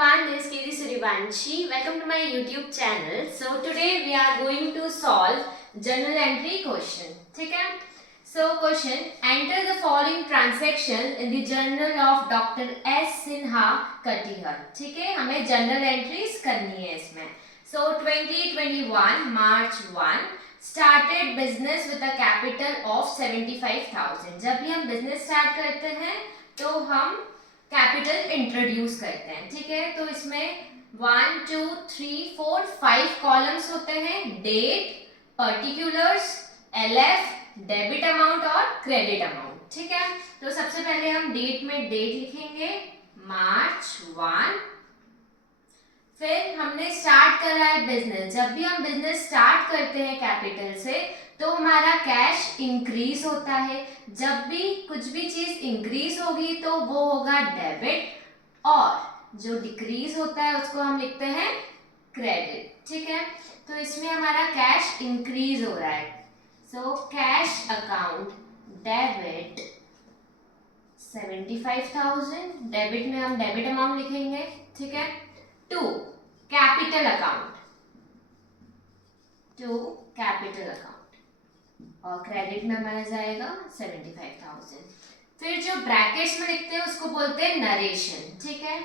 everyone, this is Kiri Suryavanshi. Welcome to my YouTube channel. So today we are going to solve journal entry question. ठीक है? So question: enter the following transaction in the journal of Dr. S. Sinha Katihar. ठीक है? हमें journal entries करनी है इसमें. So 2021 March 1 started business with a capital of 75,000. जब भी हम business start करते हैं तो हम कैपिटल इंट्रोड्यूस करते हैं. ठीक है, तो इसमें 1 2 3 4 5 कॉलम्स होते हैं. Date, particulars, LF, debit amount और क्रेडिट अमाउंट. ठीक है, तो सबसे पहले हम डेट में डेट लिखेंगे मार्च 1. फिर हमने स्टार्ट करा है बिजनेस. जब भी हम बिजनेस स्टार्ट करते हैं कैपिटल से तो हमारा कैश इंक्रीज होता है. जब भी कुछ भी चीज इंक्रीज होगी तो वो होगा डेबिट, और जो डिक्रीज होता है उसको हम लिखते हैं क्रेडिट. ठीक है, तो इसमें हमारा कैश इंक्रीज हो रहा है. So cash account debit 75,000. Debit में हम डेबिट अमाउंट लिखेंगे. ठीक है, to capital account, to capital account, और क्रेडिट में हमारा जाएगा 75,000. फिर जो ब्रैकेट्स में लिखते हैं उसको बोलते हैं नरेशन. ठीक है,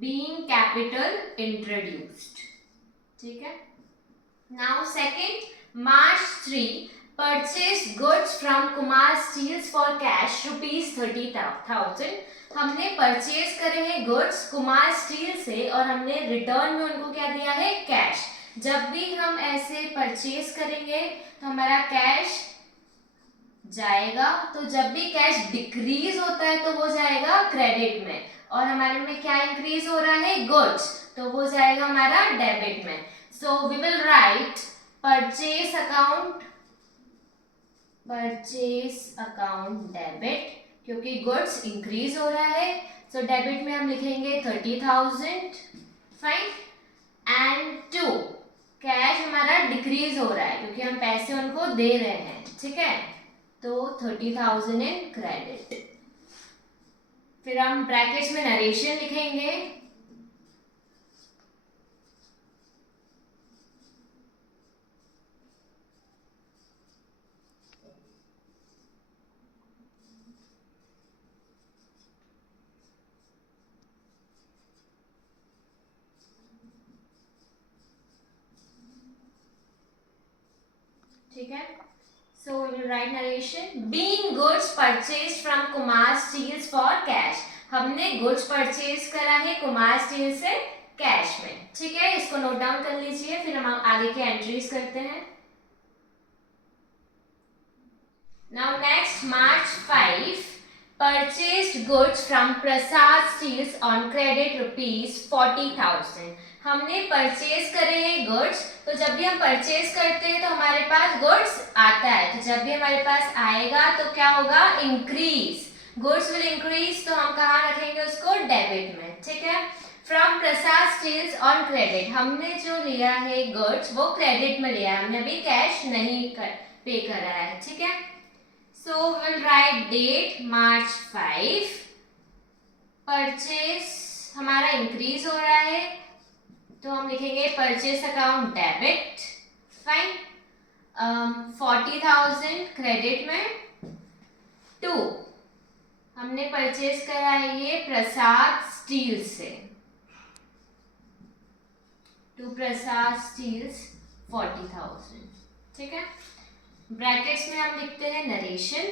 being capital introduced. ठीक है, now second, March 3 purchased goods from Kumar Steels for cash ₹30,000. हमने परचेज करे हैं गुड्स कुमार स्टील से और हमने रिटर्न में उनको क्या दिया है, कैश. जब भी हम ऐसे परचेज करेंगे तो हमारा कैश जाएगा. तो जब भी कैश डिक्रीज होता है तो वो जाएगा क्रेडिट में, और हमारे में क्या इंक्रीज हो रहा है, गुड्स, तो वो जाएगा हमारा डेबिट में. So we will write purchase account debit, क्योंकि गुड्स इंक्रीज हो रहा है. सो डेबिट में हम लिखेंगे 30,000. फाइन. एंड टू कैश हमारा डिक्रीज हो रहा है क्योंकि हम पैसे उनको दे रहे हैं. ठीक है, तो 30,000 इन क्रेडिट. फिर हम ब्रैकेट्स में नरेशन लिखेंगे. ठीक है, so we will write narration. Being goods purchased from Kumar Steels for cash. हमने गुड्स परचेज करा है कुमार स्टील से कैश में. ठीक है, इसको नोट डाउन कर लीजिए, फिर हम आगे के एंट्रीज करते हैं. Now next, March 5 purchased goods from Prasad Steels on credit ₹40,000. हमने परचेज करे हैं गुड्स. तो जब भी हम परचेज करते हैं तो हमारे पास गुड्स आता है. तो जब भी हमारे पास आएगा तो क्या होगा, इंक्रीज. गुड्स विल इंक्रीज, तो हम कहाँ रखेंगे उसको, डेबिट में. ठीक है, from Prasad Steels on credit. हमने जो लिया है गुड्स वो क्रेडिट में लिया है, हमने अभी कैश नहीं पे करा है. ठीक है, so will write date March 5. Purchase हमारा इंक्रीज हो रहा है तो हम लिखेंगे purchase account debit. Fine. 40,000 credit में. टू हमने परचेज करा है ये प्रसाद स्टील से, टू प्रसाद स्टील्स 40,000. ठीक है, ब्रैकेट्स में हम लिखते हैं narration.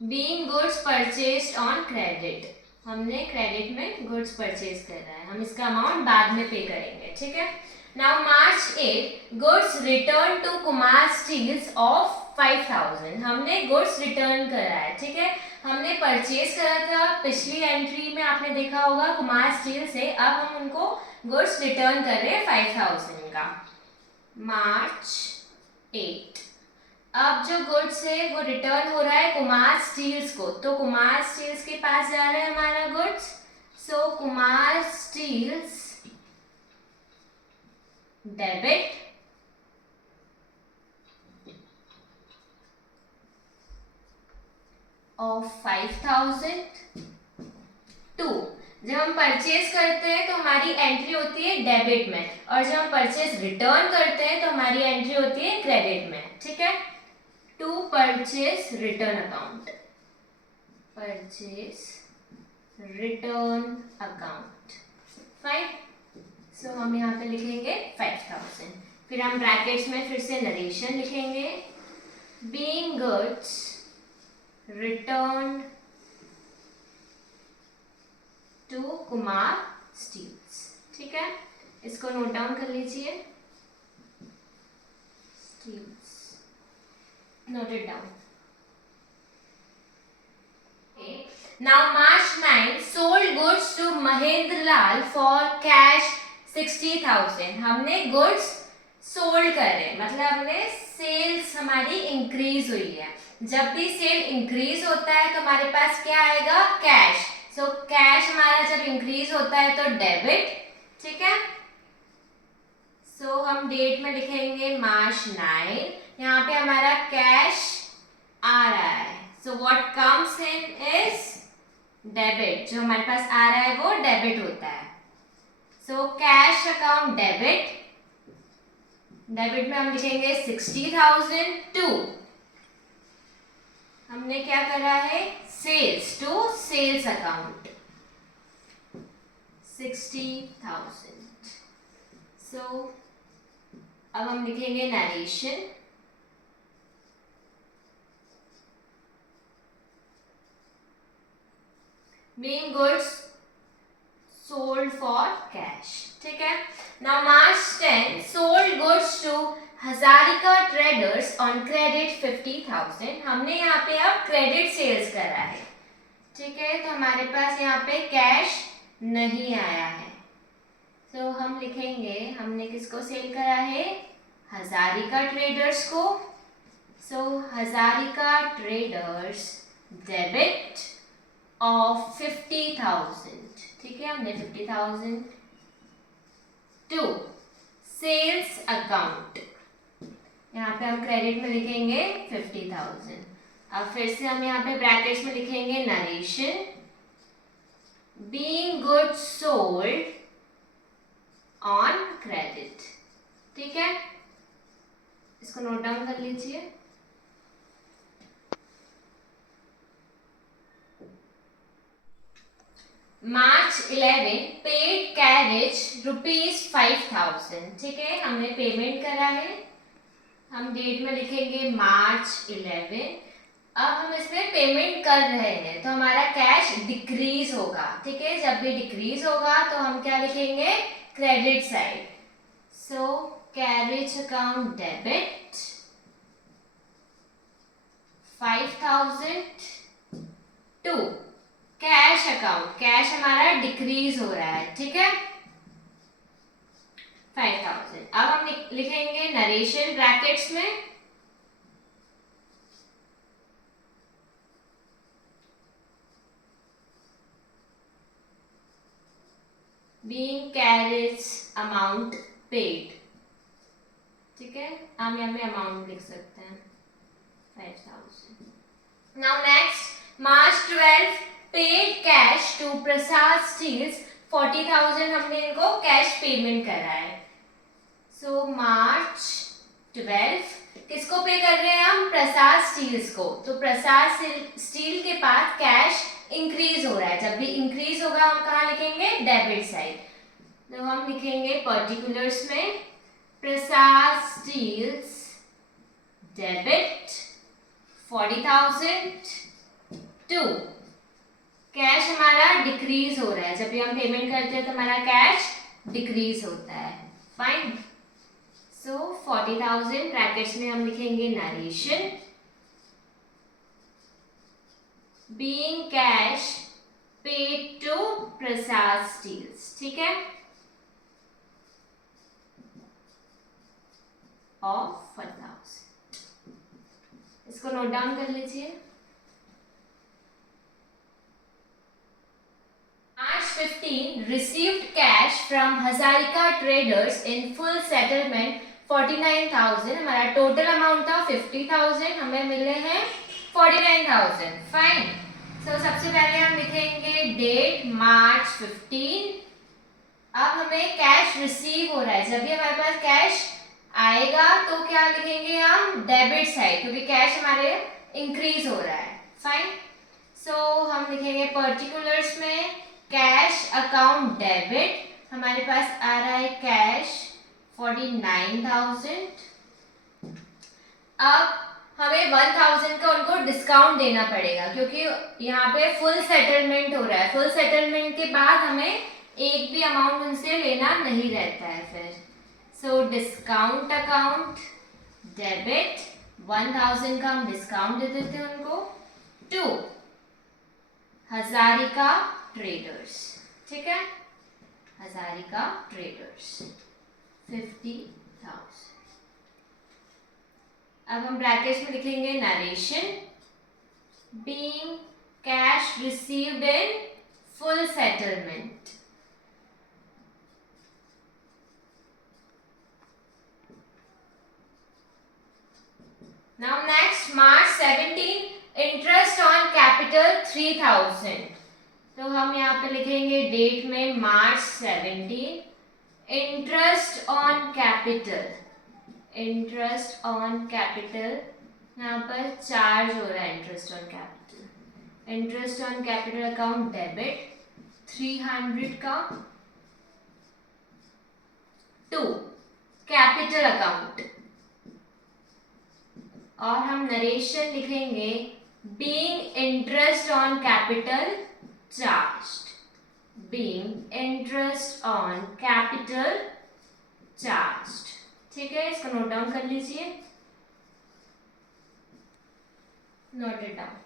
Being goods purchased on credit. हमने क्रेडिट में गुड्स परचेज कर रहा है, हम इसका अमाउंट बाद में पे करेंगे. ठीक है, now March 8 goods return to Kumar Steels of 5,000. हमने गुड्स रिटर्न करा है. ठीक है, हमने परचेज करा था पिछली एंट्री में, आपने देखा होगा कुमार स्टील से. अब हम उनको गुड्स रिटर्न कर रहे हैं 5,000 का. मार्च 8 अब जो गुड्स है वो रिटर्न हो रहा है कुमार स्टील्स को, तो कुमार स्टील्स के पास जा रहा है हमारा goods. So Kumar Steels debit of 5000 to, जब हम परचेज करते हैं तो हमारी एंट्री होती है डेबिट में, और जब हम परचेज रिटर्न करते हैं तो हमारी एंट्री होती है क्रेडिट में। ठीक है, to purchase return account, purchase return account. Fine, so हम यहाँ पे लिखेंगे 5000, फिर हम ब्रैकेट्स में फिर से नरेशन लिखेंगे, being goods return to Kumar Steels. ठीक है, इसको नोट डाउन कर लीजिए, steels, note it down. Now March 9 sold goods to Mahendra Lal for cash 60,000। हमने गुड्स सोल्ड करे, मतलब हमने सेल्स हमारी इंक्रीज हुई है। जब भी सेल इंक्रीज होता है तो हमारे पास क्या आएगा, कैश। सो कैश हमारा जब इंक्रीज होता है तो डेबिट। ठीक है, सो हम डेट में लिखेंगे मार्च 9, यहाँ पे हमारा कैश आ रहा है, so what comes in is debit, जो हमारे पास आ रहा है वो डेबिट होता है। So cash account debit, debit में हम लिखेंगे 60,000 टू, हमने क्या करा है, sales, to sales account 60,000। So अब हम लिखेंगे narration, being goods sold for cash. ठीक है, now March 10 sold goods to Hazarika Traders on credit 50,000। हमने यहाँ पे अब क्रेडिट सेल्स करा है। ठीक है, तो हमारे पास यहाँ पे कैश नहीं आया है, तो हम लिखेंगे हमने किसको सेल करा है, हजारिका ट्रेडर्स को। सो हजारिका ट्रेडर्स डेबिट ऑफ 50,000। ठीक है, हमने 50,000 टू सेल्स अकाउंट, यहाँ पे हम क्रेडिट में लिखेंगे 50,000। अब फिर से हम यहाँ पे ब्रैकेट्स में लिखेंगे narration, being goods sold on credit. ठीक है, इसको नोट डाउन कर लीजिए। मार्च 11 पेड कैरेज ₹5,000। ठीक है, हमने पेमेंट करा है, हम डेट में लिखेंगे मार्च 11। अब हम इसमें पेमेंट कर रहे हैं तो हमारा कैश डिक्रीज होगा। ठीक है, जब भी डिक्रीज होगा तो हम क्या लिखेंगे, credit side. So carriage account debit 5,000 to cash account, cash हमारा डिक्रीज हो रहा है। ठीक है, 5,000। अब हम लिखेंगे नरेशन ब्रैकेट्स में, बीइंग कैरेज अमाउंट पेड। ठीक है, हम यहाँ पे अमाउंट लिख सकते हैं 5,000। Now next March 12 paid cash to Prasad Steels 40,000। हमने इनको कैश पेमेंट करा है। सो मार्च 12 किसको पे कर रहे हैं हम, प्रसाद स्टील्स को। तो प्रसाद स्टील के पास कैश इंक्रीज हो रहा है, जब भी इंक्रीज होगा हम कहाँ लिखेंगे, डेबिट साइड। तो हम लिखेंगे पर्टिकुलर्स में प्रसाद स्टील्स डेबिट 40,000 टू कैश हमारा डिक्रीज हो रहा है, जब भी हम पेमेंट करते हैं तो हमारा कैश डिक्रीज होता है। फाइन, सो 40,000 ब्रैकेट्स में हम लिखेंगे narration, being cash paid to Prasad Steels. ठीक है, ऑफ 1,000। इसको नोट डाउन कर लीजिए। March 15 received cash from Hazarika Traders in full settlement 49,000। हमारा टोटल अमाउंट था 50,000, हमें मिले हैं 49,000। फाइन। सो सबसे पहले हम लिखेंगे डेट मार्च 15। अब हमें कैश रिसीव हो रहा है, जब भी हमारे पास कैश आएगा तो क्या लिखेंगे हम, डेबिट साइड, क्योंकि कैश हमारे इंक्रीज हो रहा है। फाइन। सो हम लिखेंगे पर्टिकुलर्स में कैश अकाउंट डेबिट, हमारे पास आ रहा है कैश 49,000। अब हमें 1,000 का उनको डिस्काउंट देना पड़ेगा, क्योंकि यहाँ पे फुल सेटलमेंट हो रहा है। फुल सेटलमेंट के बाद हमें एक भी अमाउंट उनसे लेना नहीं रहता है फिर। सो डिस्काउंट अकाउंट डेबिट 1,000 का हम डिस्काउंट दे देते हैं उनको टू हजारिका ट्रेडर्स। ठीक है, हजारिका ट्रेडर्स 50,000। अब हम ब्रैकेट्स में लिखेंगे narration being cash received in full settlement. Now next March 17 interest on capital 3,000। तो हम यहाँ पे लिखेंगे डेट में मार्च 17 interest on capital, interest on capital यहाँ पर चार्ज हो रहा है interest on capital. Interest on capital account debit 300 का टू कैपिटल अकाउंट, और हम नरेशन लिखेंगे being interest on capital charged, being interest on capital charged. ठीक है, इसको नोट डाउन कर लीजिए, नोट इट डाउन।